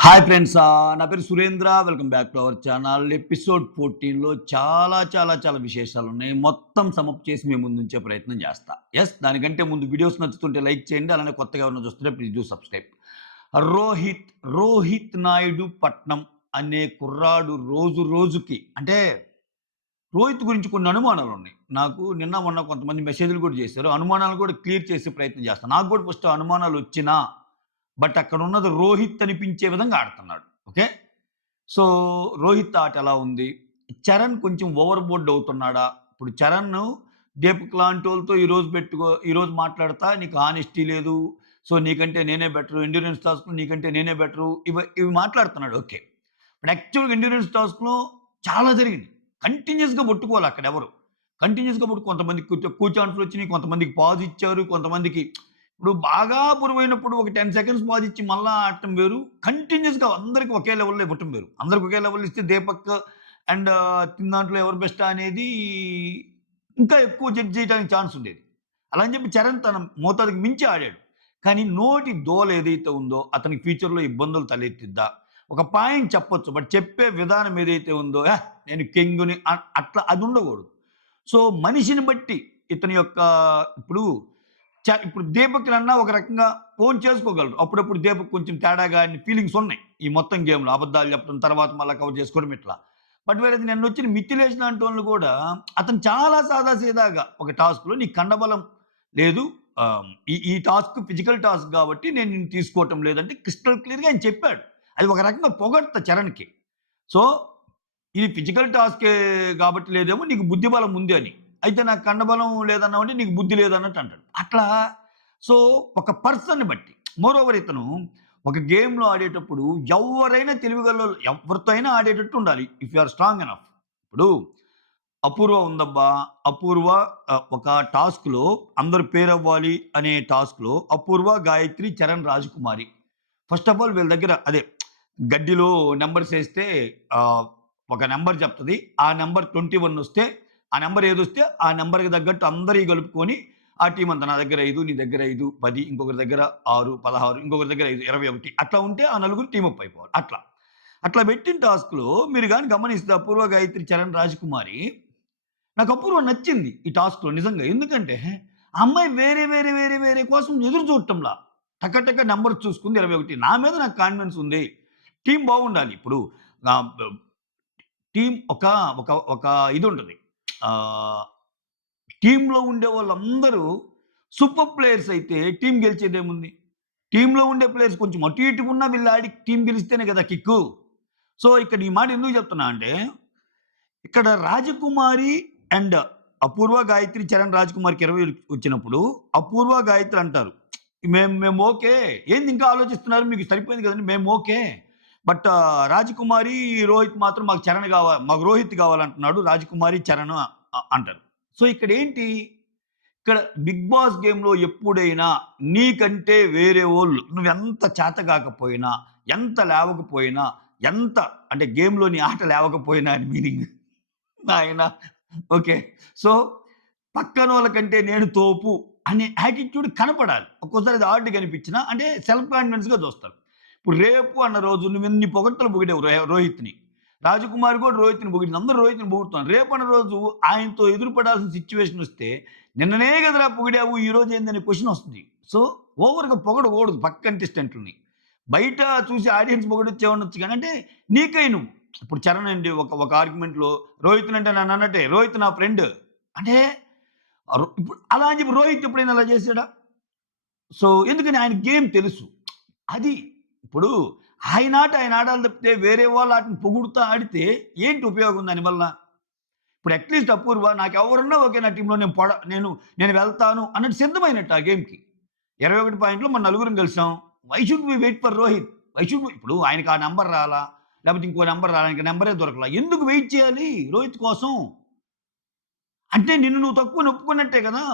Hi friends. నా పేరు Surendra. Welcome back to our channel. Episode 14లో చాలా విశేషాలున్నాయి. మొత్తం సమప్ చేసి మీ ముందుంచే ప్రయత్నం చేస్తా. దానికంటే ముందు వీడియోస్ నచ్చుతుంటే లైక్ చేయండి. అలానే కొత్తగా ఎవరైనా చూస్తుంటే please do subscribe. Rohit Naidu పట్నం అనే కుర్రాడు రోజుకి అంటే రోహిత్ గురించి కొన్ని అనుమానాలున్నాయి. నాకు నిన్న మొన్న కొంతమంది మెసేజ్‌లు కూడా చేశారు. అనుమానాలు కూడా క్లియర్ చేసే ప్రయత్నం చేస్తా. నాకు కూడా ఫస్ట్ అనుమానాలొచ్చినా బట్ అక్కడున్నది రోహిత్ అనిపించే విధంగా ఆడుతున్నాడు. ఓకే. సో, రోహిత్ ఆట ఎలా ఉంది? చరణ్ కొంచెం ఓవర్ బోర్డ్ అవుతున్నాడా? ఇప్పుడు చరణ్ దీపక్ లాంటోళ్ళతో ఈరోజు మాట్లాడతా నీకు హానెస్టీ లేదు. సో, నీకంటే నేనే బెటరు. ఎండ్యూరెన్స్ టాస్క్‌లో నీకంటే నేనే బెటరు. ఇవి మాట్లాడుతున్నాడు. ఓకే. ఇప్పుడు యాక్చువల్‌గా ఎండ్యూరెన్స్ టాస్క్‌లో చాలా జరిగింది. కంటిన్యూయస్‌గా పట్టుకోవాలి అక్కడెవరు. కంటిన్యూయస్‌గా కొంతమందికి ఎక్కువ ఛాన్స్‌లు వచ్చినాయి. కొంతమందికి పాజ్ ఇచ్చారు. కొంతమందికి ఇప్పుడు బాగా బరువైనప్పుడు ఒక 10 సెకండ్స్ పాజ్ ఇచ్చి మళ్ళా ఆడటం వేరు. కంటిన్యూయస్‌గా అందరికి ఒకే లెవెల్‌లో ఇవ్వటం వేరు. అందరికి ఒకే లెవెల్ ఇస్తే దీపక్ అండ్ తిన్న దాంట్లో ఎవరు బెస్టా అనేది ఇంకా ఎక్కువ జడ్జ్ చేయడానికి ఛాన్స్ ఉండేది. అలా అని చెప్పి చరణ్ తన మోతాదుకి మించి ఆడాడు. కానీ నోటి దోల ఏదైతే ఉందో అతనికి ఫ్యూచర్‌లో ఇబ్బందులు తలెత్తిద్దా? ఒక పాయింట్ చెప్పొచ్చు. బట్ చెప్పే విధానం ఏదైతే ఉందో నేను కింగుని అట్లా అది ఉండకూడదు. సో, మనిషిని బట్టి ఇతని యొక్క ఇప్పుడు ఇప్పుడు దీపక్‌నన్నా ఒక రకంగా ఓన్ చేసుకోగలరు. అప్పుడప్పుడు దీపక్ కొంచెం తేడాగా ఫీలింగ్స్ ఉన్నాయి. ఈ మొత్తం గేమ్‌లో అబద్ధాలు చెప్పడం, తర్వాత మళ్ళా కవర్ చేసుకోవడం ఇట్లా. బట్ వేరేది నిన్నొచ్చిన మిథిలేష్ లాంటోళ్ళు కూడా అతను చాలా సాదా సీదాగా ఒక టాస్క్‌లో నీకు కండబలం లేదు. ఈ టాస్క్ ఫిజికల్ టాస్క్ కాబట్టి నేను నిన్ను తీసుకోవటం లేదంటే క్రిస్టల్ క్లియర్‌గా ఆయన చెప్పాడు. అది ఒక రకంగా పొగడ్త చరణ్‌కి. సో, ఇది ఫిజికల్ టాస్కే కాబట్టి లేదేమో నీకు బుద్ధి బలం ఉంది అని. అయితే నాకు కండబలం లేదన్నావంటే నీకు బుద్ధి లేదన్నట్టు అంటాడు. అట్లా సో, ఒక పర్సన్‌ని బట్టి. మోరోవర్ ఇతను ఒక గేమ్‌లో ఆడేటప్పుడు ఎవ్వరైనా తెలివిగల్లోళ్ళు ఎవరితో అయినా ఆడేటట్టు ఉండాలి. If you are strong enough. ఇప్పుడు అపూర్వ ఉందబ్బా! అపూర్వ ఒక టాస్క్‌లో అందరు పేరవ్వాలి అనే టాస్క్‌లో అపూర్వ, గాయత్రి, చరణ్, రాజకుమారి. ఫస్ట్ ఆఫ్ ఆల్ వీళ్ళ దగ్గర అదే గడ్డిలో నంబర్స్ ఏస్తే ఒక నంబర్ చెప్తది. ఆ నంబర్ 21 వస్తే ఆ నంబర్ ఏదొస్తే ఆ నంబర్‌కి తగ్గట్టు అందరియి కలుపుకొని ఆ టీమ్ అంతా నా దగ్గర 5, నీ దగ్గర 5, 10 ఇంకొకరి దగ్గర 6, 16 ఇంకొకరి దగ్గర 5, 21 అట్లా ఉంటే ఆ నలుగురు టీమ్ అప్ అయిపోవాలి. అట్లా పెట్టిన టాస్క్‌లో మీరు గాని గమనిస్తే అపూర్వ, గాయత్రి, చరణ్, రాజకుమారి నాకు అపూర్వ నచ్చింది ఈ టాస్క్‌లో నిజంగా. ఎందుకంటే ఆ అమ్మాయి వేరే కోసం ఎదురు చూడటంలా. టక నంబర్స్ చూసుకుంది 21. నా మీద నాకు కాన్ఫిడెన్స్ ఉంది. టీమ్ బాగుండాలి. ఇప్పుడు నా టీమ్ ఒక ఒక ఒక ఇదుంటది. ఆహ్, టీమ్‌లో ఉండే వాళ్ళందరూ సూపర్ ప్లేయర్స్ అయితే టీమ్ గెలిచేదేముంది? టీమ్‌లో ఉండే ప్లేయర్స్ కొంచెం అటు ఇటుగున్నా వీళ్ళు ఆడి టీమ్ గెలిస్తేనే కదా కిక్కు. సో, ఇక్కడ ఈ మాట ఎందుకు చెప్తున్నా అంటే, ఇక్కడ రాజకుమారి అండ్ అపూర్వ, గాయత్రి, చరణ్, రాజకుమారికి 20 వచ్చినప్పుడు అపూర్వ, గాయత్రి అంటారు. మేము ఓకే. ఏంది ఇంకా ఆలోచిస్తున్నారు? మీకు సరిపోయింది కదండీ! మేము ఓకే. బట్ రాజకుమారి, రోహిత్ మాత్రం మాకు చరణ్ మాకు రోహిత్ కావాలంటున్నాడు. రాజకుమారి, చరణ్ అంటారు. సో, ఇక్కడేంటి? ఇక్కడ 'బిగ్ బాస్' గేమ్‌లో ఎప్పుడైనా నీకంటే వేరే వోళ్ళు నువ్వెంత చేతగాకపోయినా, ఎంత లేవకపోయినా, ఎంత అంటే గేమ్‌లోని ఆట లేవకపోయినా అని మీనింగ్. నాయనా! ఓకే. సో, పక్కనోళ్ళ కంటే నేను తోపు అనే యాటిట్యూడ్ కనపడాలి. ఒక్కోసారి అది హార్డ్‌గా అనిపించినా అంటే సెల్ఫ్ కాన్ఫిడెన్స్‌గా చూస్తారు. ఇప్పుడు రేపు అన్న రోజు నువ్వెన్ని పొగడ్తలు పొగిడావు రోహిత్‌ని. రాజకుమారి కూడా రోహిత్‌ని పొగిడింది. అందరూ రోహిత్‌ని పొగుడుతున్నారు. రేపన్న రోజు ఆయనతో ఎదురుపడాల్సిన సిట్యుయేషన్ వస్తే నిన్ననే కదరా పొగిడావు ఈరోజు ఏందని క్వెషన్ వస్తుంది. సో, ఓవర్‌గా పొగడకూడదు పక్క కంటెస్టెంట్‌లని. బయట చూసి ఆడియన్స్ పొగడొచ్చేవనొచ్చు గానీ అంటే నీకై నువ్వు. ఇప్పుడు చరణ్ అండి ఒక ఆర్గ్యుమెంట్‌లో రోహిత్‌ని అంటే నన్నన్నట్టే రోహిత్ నా ఫ్రెండ్. అంటే ఇప్పుడు అలా అని చెప్పి రోహిత్ ఎప్పుడైనా అలా చేసాడా? సో, ఎందుకని ఆయన గేమ్ తెలుసు. అది. ఇప్పుడు ఆయనాట ఆయన ఆడాలి తప్పితే వేరే వాళ్ళ ఆటని పొగుడుతా ఆడితే ఏంటి ఉపయోగం దానివల్ల? ఇప్పుడు అట్‌లీస్ట్ అపూర్వ నాకెవరున్నా ఓకే నా టీమ్‌లో నేను వెళ్తాను అన్నట్టు సిద్ధమైనట్టు ఆ గేమ్‌కి. 21 పాయింట్‌లో మన నలుగురం గెలిసాం. Why should we wait for Rohit? Why should we ఇప్పుడు ఆయనకి ఆ నంబర్ రాలా? లేకపోతే ఇంకో నంబర్ రాలా? ఆయనకి నంబరే దొరకలా. ఎందుకు వెయిట్ చేయాలి రోహిత్ కోసం? అంటే నిన్ను నువ్వు తక్కువని ఒప్పుకున్నట్టే కదా!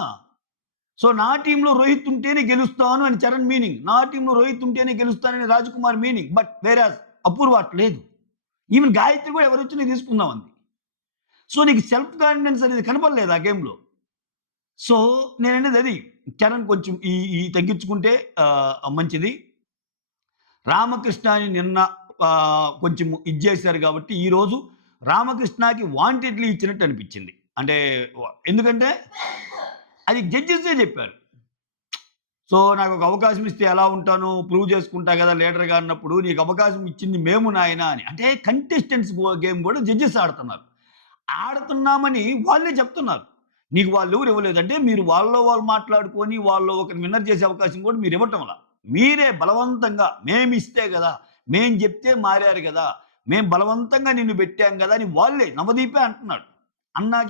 సో, నా టీమ్‌లో రోహిత్ ఉంటేనే గెలుస్తాను అని చరణ్ మీనింగ్. నా టీమ్‌లో రోహిత్ ఉంటేనే గెలుస్తానని రాజ్‌కుమార్ మీనింగ్. బట్ వేరాజ్ అపూర్వ అట్లేదు. ఈవెన్ గాయత్రి కూడా ఎవరొచ్చినా తీసుకుందాం అంది. సో, నీకు సెల్ఫ్ కాన్ఫిడెన్స్ అనేది కనపడలేదు ఆ గేమ్‌లో. సో, నేననేది అది. చరణ్ కొంచెం ఈ ఈ తగ్గించుకుంటే మంచిది. రామకృష్ణని నిన్న కొంచెం ఇది చేశారు కాబట్టి ఈరోజు రామకృష్ణకి వాంటెడ్‌లీ ఇచ్చినట్టు అనిపించింది. అంటే ఎందుకంటే అది జడ్జెసే చెప్పారు. సో, నాకొక అవకాశం ఇస్తే ఎలా ఉంటాను, ప్రూవ్ చేసుకుంటా గదా! లీడర్‌గా అన్నప్పుడు, నీకు అవకాశం ఇచ్చింది మేము నాయనా అని. అంటే కంటెస్టెంట్స్ గేమ్ గూడా జడ్జెస్ ఆడుతున్నారు. ఆడుతున్నామని వాళ్ళే చెప్తున్నారు. నీకు వాళ్ళెవరు ఇవ్వలేదు. అంటే మీరు వాళ్ళలో వాళ్ళు మాట్లాడుకొని, వాళ్ళలో ఒకరిని విన్నర్ చేసే అవకాశం కూడా మీరివ్వటంలా. మీరే బలవంతంగా మేమిస్తే గదా! మేము జెప్తే మారారు గదా! మేము బలవంతంగా నిన్ను పెట్టాం గదా! అని వాళ్ళే నవదీపే అంటున్నాడు. అన్నాక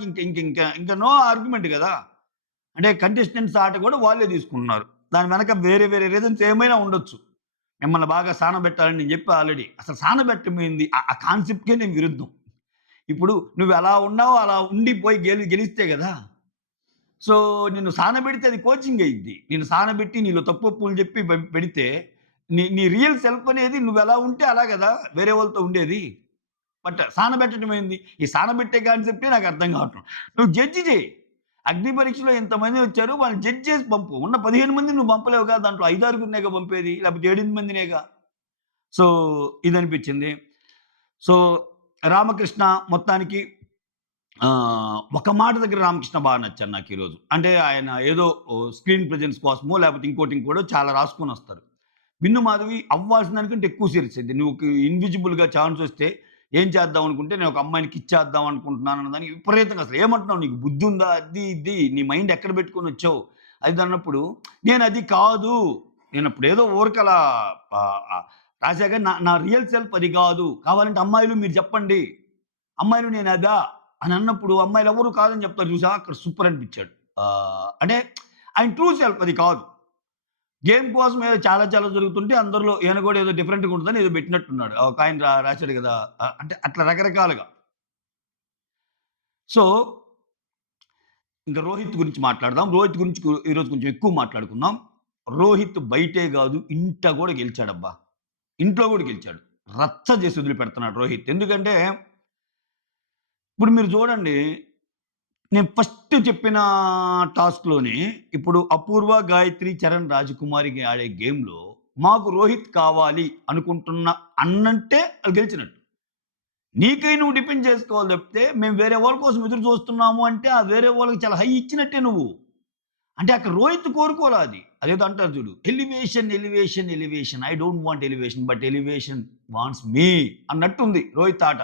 ఇంక నో ఆర్గ్యుమెంట్ గదా! అంటే కంటెస్టెంట్స్ ఆట కూడా వాళ్ళే తీసుకుంటున్నారు. దాని వెనక వేరే వేరే రీజన్స్ ఏమైనా ఉండొచ్చు. మిమ్మల్ని బాగా సానబెట్టాలని నేను చెప్పా ఆల్రెడీ. అసలు సానబెట్టమైంది ఆ కాన్సెప్ట్‌కే నేను విరుద్ధం. ఇప్పుడు నువ్వెలా ఉన్నావో అలా ఉండిపోయి గెలిస్తే గదా! సో, నిన్ను సానబెడితే అది కోచింగ్ అయ్యిద్ది. నిన్ను సానబెట్టి నీలో తప్పొప్పులు చెప్పి పెడితే నీ నీ రియల్ సెల్ఫ్ అనేది నువ్వెలా ఉంటే అలా గదా! వేరే వాళ్ళతో ఉండేది. బట్ సానబెట్టడం ఏంది? ఈ సానబెట్టే కాన్సెప్టే నాకు అర్థం కావట్లేదు. నువ్వు జడ్జ్ చెయి. అగ్ని పరీక్షలో ఇంతమంది వచ్చారు. వాళ్ళని జడ్జ్ చేసి పంపు. ఉన్న 15 మందిని నువ్వు పంపలేవుగా. దాంట్లో 5, 6గురినేగా పంపేది. లేకపోతే 7, 8 మందినేగా. సో, ఇదనిపించింది. సో, రామకృష్ణ మొత్తానికి ఒక మాట దగ్గర రామకృష్ణ బాగా నచ్చారు నాకీరోజు. అంటే ఆయన ఏదో స్క్రీన్ ప్రెజెన్స్ కోసమో లేకపోతే ఇంకోటి ఇంకోటో చాలా రాసుకొనొస్తారు. బిన్ను మాధవి అవ్వాల్సిన దానికంటే ఎక్కువ సీరియస్ అయింది. నువ్వు ఇన్విజిబుల్‌గా ఛాన్స్ వస్తే ఏం చేద్దాం అనుకుంటే నేను ఒక అమ్మాయిని ఇచ్చేద్దాం అనుకుంటున్నాను అన్నదానికి విపరీతంగా అసలు ఏమంటున్నావు నీకు బుద్ధుందా? అది ఇది నీ మైండ్ ఎక్కడ పెట్టుకొనొచ్చావు? అది అన్నప్పుడు నేనది కాదు. నేనప్పుడు ఏదో ఊరకలా రాసా గాని నా నా రియల్ సెల్ఫ్ అది కాదు. కావాలంటే అమ్మాయిలు మీరు చెప్పండి. అమ్మాయిలు నేనదా అని అన్నప్పుడు అమ్మాయిలు ఎవరు కాదని చెప్తారు చూసావా? అక్కడ సూపర్ అనిపించాడు. అంటే ఆయన ట్రూ సెల్ఫ్ అది కాదు. గేమ్ కోసం ఏదో చాలా చాలా జరుగుతుంటే అందరిలో ఈయన కూడా ఏదో డిఫరెంట్‌గా ఉంటదని ఏదో పెట్టినట్టున్నాడు. ఒకాయన రాసాడు గదా! అంటే అట్లా రకరకాలుగా. సో, ఇంక రోహిత్ గురించి మాట్లాడదాం. రోహిత్ గురించి ఈరోజు కొంచెం ఎక్కువ మాట్లాడుకుందాం. రోహిత్ బయటే గాదు ఇంట గూడా గెలిచాడబ్బా! ఇంట్లో గూడా గెలిచాడు. రచ్చ చేసి వదిలిపెడుతున్నాడు రోహిత్. ఎందుకంటే ఇప్పుడు మీరు చూడండి నేను ఫస్ట్ చెప్పిన టాస్క్‌లోనే ఇప్పుడు 'అపూర్వ, గాయత్రి, చరణ్, రాజకుమారికి' ఆడే గేమ్‌లో మాకు రోహిత్ కావాలి అనుకుంటున్న అన్నంటే అది గెలిచినట్టు. నీకై నువ్వు డిపెండ్ చేసుకోవాలి తప్పితే, మేము వేరే వాళ్ళ కోసం ఎదురు చూస్తున్నాము అంటే, ఆ వేరే వాళ్ళకి చాలా హై ఇచ్చినట్టే నువ్వు. అంటే అక్కడ రోహిత్ కోరుకోలా అది. అదేదో అంటారు చూడు. Elevation, elevation, elevation. I don't want elevation. But elevation wants me అన్నట్టుంది రోహిత్ ఆట.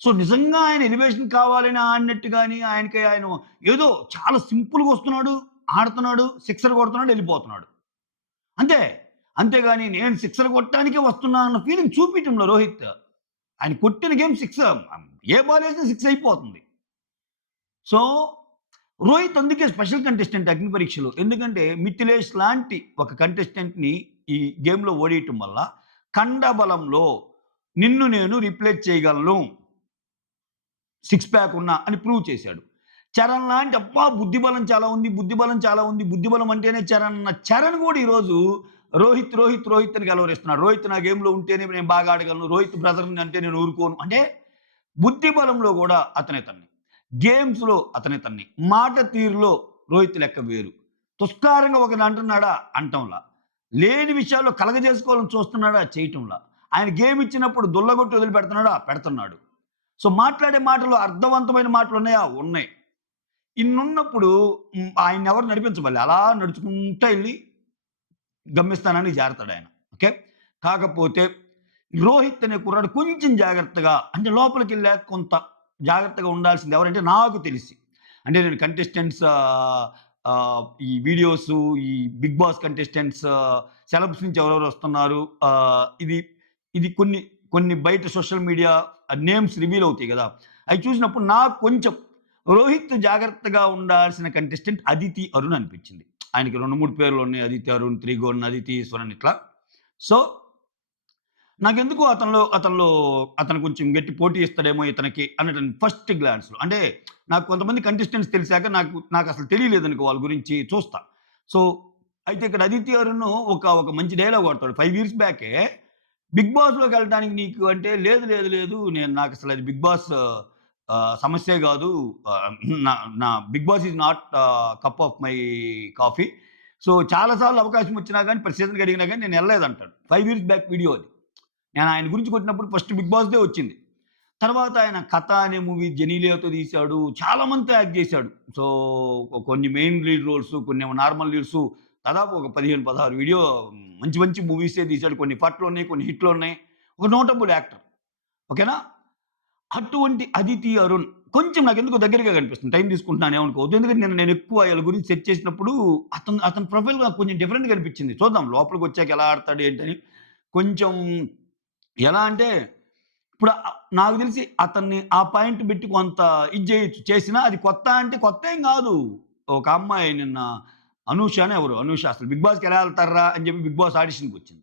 సో, నిజంగా ఆయన ఎలివేషన్ కావాలని ఆడినట్టు గాని, ఆయనకి ఆయన ఏదో చాలా సింపుల్‌గా వస్తున్నాడు, ఆడుతున్నాడు, సిక్సర్ కొడుతున్నాడు, ఎళ్ళిపోతున్నాడు. అంతే. అంతేగాని నేను సిక్సర్ కొట్టడానికే వస్తున్నా అన్న ఫీలింగ్ చూపియటంలో రోహిత్. ఆయన కొట్టిన గేమ్ సిక్సర్. ఏ బాలేసినా సిక్స్ అయిపోతుంది. సో, రోహిత్ అందుకే స్పెషల్ కంటెస్టెంట్ అగ్ని పరీక్షలో. ఎందుకంటే మిథిలేష్ లాంటి ఒక కంటెస్టెంట్‌ని ఈ గేమ్‌లో ఓడియటం వల్ల కండబలంలో నిన్ను నేను రిప్లేస్ చేయగలను. సిక్స్ ప్యాక్ ఉన్నా అని ప్రూవ్ చేశాడు. చరణ్ లాంటి అబ్బా! బుద్ధిబలం చాలా ఉంది, బుద్ధిబలం చాలా ఉంది, బుద్ధిబలం అంటేనే చరణ్ అన్న చరణ్ గూడా ఈరోజు రోహిత్, రోహిత్, రోహిత్ అని గెలవరిస్తున్నాడు. రోహిత్ నా గేమ్‌లో ఉంటేనే నేను బాగా ఆడగలను. రోహిత్ బ్రదర్‌ని అంటే నేను ఊరుకోను. అంటే బుద్ధి బలంలో గూడా అతనే తన్ని. గేమ్స్‌లో అతనే తన్ని. మాట తీరులో రోహిత్ లెక్క వేరు. తుస్కారంగా ఒకరిని అంటున్నాడా? అంటంలా. లేని విషయాల్లో కలగజేసుకోవాలని చూస్తున్నాడా? చేయటంలా. ఆయన గేమ్ ఇచ్చినప్పుడు దుల్లగొట్టి వదిలిపెడుతున్నాడా? పెడుతున్నాడు. సో, మాట్లాడే మాటలు అర్థవంతమైన మాటలున్నాయా? ఉన్నాయి. ఇన్నున్నప్పుడు ఆయన్నెవరు నడిపించబల్లే. అలా నడుచుకుంటా ఎళ్లి గమ్యస్థానానికి చేరతాడాయన. ఓకే. కాకపోతే రోహిత్ అనే కుర్రాడు కొంచెం జాగ్రత్తగా అంటే లోపలికెళ్ళాక కొంత జాగ్రత్తగా ఉండాల్సింది ఎవరంటే నాకు తెలిసి. అంటే నేను కంటెస్టెంట్స్ ఈ వీడియోసు, ఈ 'బిగ్ బాస్' కంటెస్టెంట్స్ సెలబ్స్ నుంచి ఎవరెవరు వస్తున్నారు. ఇది ఇది కొన్ని కొన్ని బయట సోషల్ మీడియా నేమ్స్ రివీల్ అవుతాయి గదా! అయి చూసినప్పుడు నాకు కొంచెం రోహిత్ జాగ్రత్తగా ఉండాల్సిన కంటెస్టెంట్ అదితి అరుణ్ అనిపించింది. ఆయనకి 2, 3 పేర్లున్నాయి. అదితి అరుణ్, త్రిగోన్, అదితి ఈశ్వరన్ ఇట్లా. సో, నాకెందుకో అతను కొంచెం గట్టి పోటీ ఇస్తాడేమో ఇతనికి అన్నట్టు ఫస్ట్ గ్లాన్స్‌లో. అంటే నాకు కొంతమంది కంటెస్టెంట్స్ తెలిసాక నాకసలు తెలియలేదనుకో వాళ్ళ గురించి చూస్తా. సో, అయితే ఇక్కడ అదితి అరుణ్ ఒక మంచి డైలాగ్ వాడతాడు. 5 ఇయర్స్ బ్యాకే బిగ్ బాస్‌లోకెళ్ళటానికి నీకు అంటే లేదు, లేదు, లేదు. నాకసలు అది బిగ్ బాస్ సమస్యే గాదు. ఆహ్, నా నా Bigg Boss is not cup of my coffee. So, చాలా సార్లు అవకాశం వచ్చినా గాని, ప్రతి సీజన్‌కి అడిగినా గాని నేనెళ్ళలేదంటాడు. 5 ఇయర్స్ బ్యాక్ వీడియో అది. నేను ఆయన గురించి కొట్టినప్పుడు ఫస్ట్ 'బిగ్ బాస్'దే వచ్చింది. తర్వాత ఆయన 'కథ' అనే మూవీ జెనీలియాతో తీశాడు. చాలా మందితో యాక్ట్ చేశాడు. సో, కొన్ని మెయిన్ లీడ్ రోల్స్, కొన్నేమో నార్మల్ లీడ్సు దాదాపు ఒక 15, 16 వీడియో మంచి మంచి మూవీసే తీశాడు. కొన్ని ఫట్లున్నాయి, కొన్ని హిట్లున్నాయి. ఒక నోటబుల్ యాక్టర్. ఓకేనా? అటువంటి 'అదితి అరుణ్' కొంచెం నాకెందుకో దగ్గరగా కనిపిస్తుంది. టైం తీసుకుంటున్నాను ఏమనుకోవద్దు. ఎందుకంటే నేను ఎక్కువ ఈళ్ళ గురించి సెర్చ్ చేసినప్పుడు అతని ప్రొఫైల్ నాకు కొంచెం డిఫరెంట్‌గా అనిపించింది. చూద్దాం లోపలికొచ్చాక ఎలా ఆడతాడు ఏంటని. కొంచెం ఎలా అంటే ఇప్పుడు నాకు తెలిసి అతన్ని ఆ పాయింట్ పెట్టి కొంత ఇది చేయొచ్చు. చేసినా అది కొత్త అంటే కొత్తేం గాదు. ఒక అమ్మాయి నిన్న అనూషనో ఎవరో అనూష అసలు 'బిగ్ బాస్‌కి ఎలా ఎళ్తార్రా' అని చెప్పి 'బిగ్ బాస్' ఆడిషన్‌కొచ్చింది.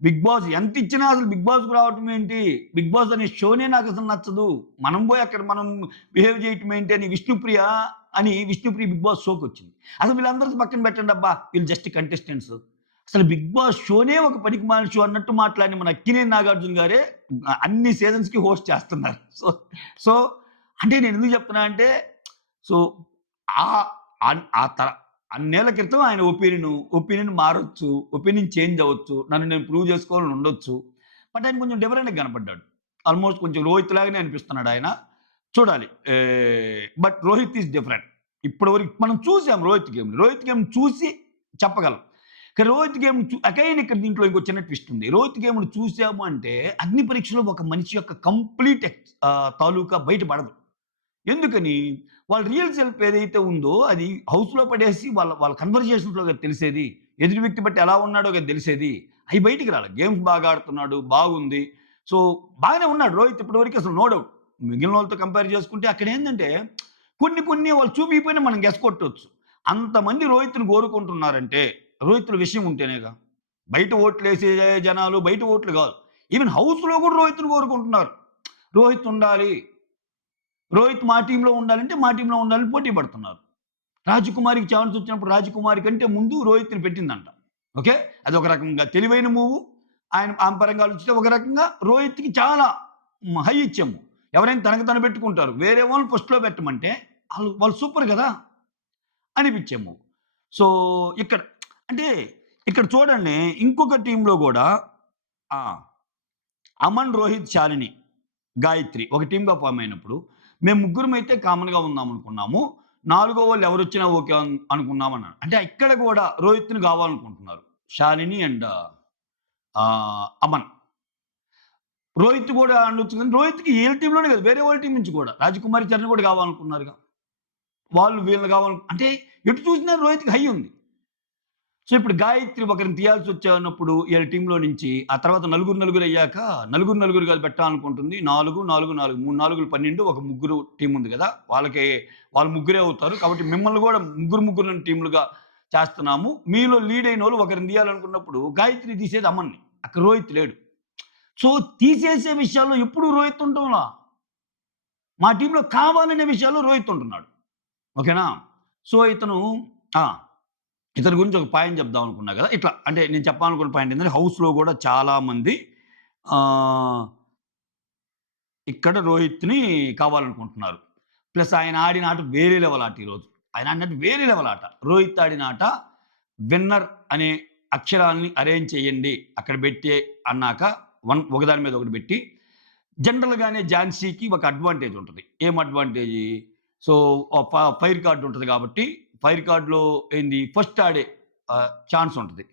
'బిగ్ బాస్' ఎంతిచ్చినా అసలు 'బిగ్ బాస్'కి రావటం ఏంటి? 'బిగ్ బాస్' అనే షోనే నాకసలు నచ్చదు. మనం పోయి అక్కడ మనం బిహేవ్ చేయటం ఏంటి అని 'విష్ణుప్రియ' 'బిగ్ బాస్' షోకొచ్చింది. అసలు వీళ్ళందరిని పక్కన పెట్టండబ్బా! వీళ్ళు జస్ట్ కంటెస్టెంట్స్. అసలు 'బిగ్ బాస్' షోనే ఒక పనికిమాలిన షో అన్నట్టు మాట్లాడిన మన 'అక్కినేని నాగార్జున' గారే అన్ని సీజన్స్‌కి హోస్ట్ చేస్తున్నారు. సో, సో అంటే నేనెందుకు చెప్తున్నా అంటే సో, ఆహ్, ఆ తర అన్నేళ్ల క్రితం ఆయన ఒపీనియన్ మారొచ్చు. ఒపీనియన్ చేంజ్ అవ్వచ్చు. నన్ను నేను ప్రూవ్ చేసుకోవాలని ఉండొచ్చు. బట్ ఆయన కొంచెం డిఫరెంట్‌గా కనపడ్డాడు. ఆల్‌మోస్ట్ కొంచెం రోహిత్ లాగానే అనిపిస్తున్నాడు ఆయన. చూడాలి. But Rohit is different. ఇప్పటివరకు మనం చూసాం రోహిత్ గేమ్‌ని. రోహిత్ గేమ్ చూసి చెప్పగలం. కానీ రోహిత్ గేమ్ అగైన్ ఇక్కడ దీంట్లో ఇంకో చిన్న ట్విస్ట్ ఉంది. రోహిత్ గేమ్‌ని చూసాము అంటే అగ్ని పరీక్షలో ఒక మనిషి యొక్క కంప్లీట్ తాలూకా బయట పడదు. ఎందుకని? వాళ్ళ రియల్ సెల్ఫ్ ఏదైతే ఉందో అది హౌస్‌లో పడేసి వాళ్ళ వాళ్ళ కన్వర్జేషన్స్‌లో కదా తెలిసేది. ఎదుటి వ్యక్తి బట్టి ఎలా ఉన్నాడో కదా తెలిసేది. అయి బయటికి రాలే. గేమ్స్ బాగా ఆడుతున్నాడు. బాగుంది. సో, బాగానే ఉన్నాడు రోహిత్ ఇప్పటివరకు అసలు నో డౌట్. మిగిలినోళ్ళతో కంపేర్ చేసుకుంటే అక్కడేందంటే కొన్ని వాళ్ళు చూపియకపోయినా మనం గెస్ కొట్టొచ్చు. అంతమంది రోహిత్‌ని కోరుకుంటున్నారంటే రోహిత్‌లో విషయం ఉంటేనేగా. బయట ఓట్లేసే జనాలు బయట ఓట్లు గాదు. ఈవెన్ హౌస్‌లో కూడా రోహిత్‌ని కోరుకుంటున్నారు. రోహిత్ ఉండాలి. రోహిత్ మా టీమ్‌లో ఉండాలంటే, మా టీమ్‌లో ఉండాలని పోటీ పడుతున్నారు. రాజకుమారికి ఛాన్స్ వచ్చినప్పుడు రాజకుమారి కంటే ముందు రోహిత్‌ని పెట్టిందంట. ఓకే. అదొక రకంగా తెలివైన మూవు. ఆమె పరంగా ఆలోచిస్తే ఒక రకంగా రోహిత్‌కి చాలా హై ఇచ్చాము. ఎవరైనా తనకు తను పెట్టుకుంటారు. వేరే వాళ్ళని ఫస్ట్‌లో పెట్టమంటే వాళ్ళు సూపర్ గదా! అనిపిచ్చే మూవ్. సో, ఇక్కడ అంటే ఇక్కడ చూడండి ఇంకొక టీమ్‌లో గూడా ఆ! అమన్, రోహిత్, శాలిని, గాయత్రి ఒక టీమ్‌గా ఫార్మ్ అయినప్పుడు మేము ముగ్గురమైతే కామన్‌గా ఉందామనుకున్నాము. నాలుగో వాళ్ళు ఎవరొచ్చినా ఓకే అనుకున్నామన్నారు. అంటే ఇక్కడ గూడా రోహిత్‌ని గావాలనుకుంటున్నారు. శాలిని అండ్ అమన్. రోహిత్ గూడా అనొచ్చు కానీ రోహిత్‌కి ఈళ్ళ టీమ్‌లోనే కాదు వేరే వాళ్ళ టీమ్ నుంచి గూడా రాజకుమారి, చరణ్ గూడా గావాలనుకున్నారుగా. వాళ్ళు వీళ్ళని గావాలి అంటే ఎటు చూసినా రోహిత్‌కి హై ఉంది. సో, ఇప్పుడు గాయత్రి ఒకరిని తీయాల్సొచ్చన్నప్పుడు ఈళ్ళ టీమ్‌లో నుంచి, ఆ తర్వాత నలుగురయ్యాక నలుగురుగా పెట్టాలనుకుంటుంది. 4, 4, 4 3 4లు 12 ఒక ముగ్గురు టీముంది గదా! వాళ్ళు ముగ్గురే అవుతారు. కాబట్టి మిమ్మల్ని గూడా ముగ్గురు టీమ్‌లుగా చేస్తున్నాము. మీలో లీడ్ అయినోళ్ళు ఒకరిని తీయాలనుకున్నప్పుడు గాయత్రి తీసేది అమన్‌ని. అక్కడ రోహిత్ లేడు. సో, తీసేసే విషయాల్లో ఎప్పుడు రోహిత్ ఉండటంలా. మా టీమ్‌లో కావాలనే విషయాల్లో రోహిత్ ఉంటున్నాడు. ఓకేనా? సో, ఆ! ఇతని గురించి ఒక పాయింట్ చెప్దాం అనుకున్నా గదా! ఇట్లా అంటే నేను చెప్పాలనుకున్న పాయింట్ ఏంటంటే హౌస్‌లో గూడా చాలామంది ఆహ్, ఇక్కడ రోహిత్‌ని కావాలనుకుంటున్నారు. ప్లస్ ఆయన ఆడిన ఆట వేరే లెవెల్ ఆట ఈరోజు. ఆయన ఆడినట్టు వేరే లెవెల్ ఆట. రోహిత్ ఆడిన ఆట విన్నర్ అనే అక్షరాల్ని అరేంజ్ చేయండి. అక్కడ బెట్టే అన్నాక ఒకదాని మీద ఒకటి బెట్టి జనరల్‌గానే ఝాన్సీకి ఒక అడ్వాంటేజ్ ఉంటది. ఏం అడ్వాంటేజి? సో, ఫైర్ కార్డ్ ఉంటది కాబట్టి, ఫైర్ కార్డ్‌లో ఏంది ఫస్ట్ ఆడే ఛాన్స్ ఉంటది.